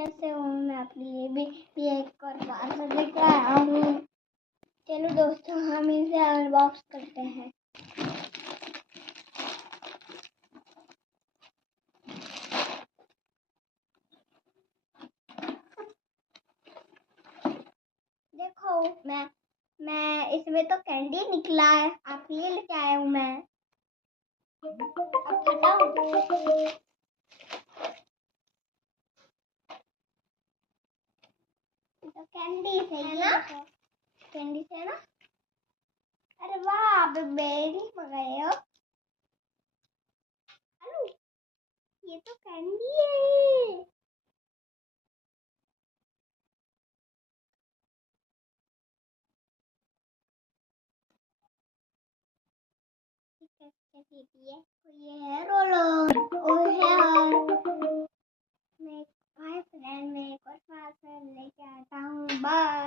कैसे हो? मैं अपने लिए भी एक और पार्सल लेकर आया हूँ। चलो दोस्तों, हम इसे अनबॉक्स करते हैं। देखो, मैं इसमें तो कैंडी निकला है। आप ये लेके आया हूँ मैं। अब हटाओ। तो कैंडी से है ना? कैंडी से है ना? अरे वाह, आप बेरी मंगाए हो। हेलो, ये तो कैंडी है। ये है रोलर। ओ है, मैं एक और पार्सल लेके आता हूँ। बाय।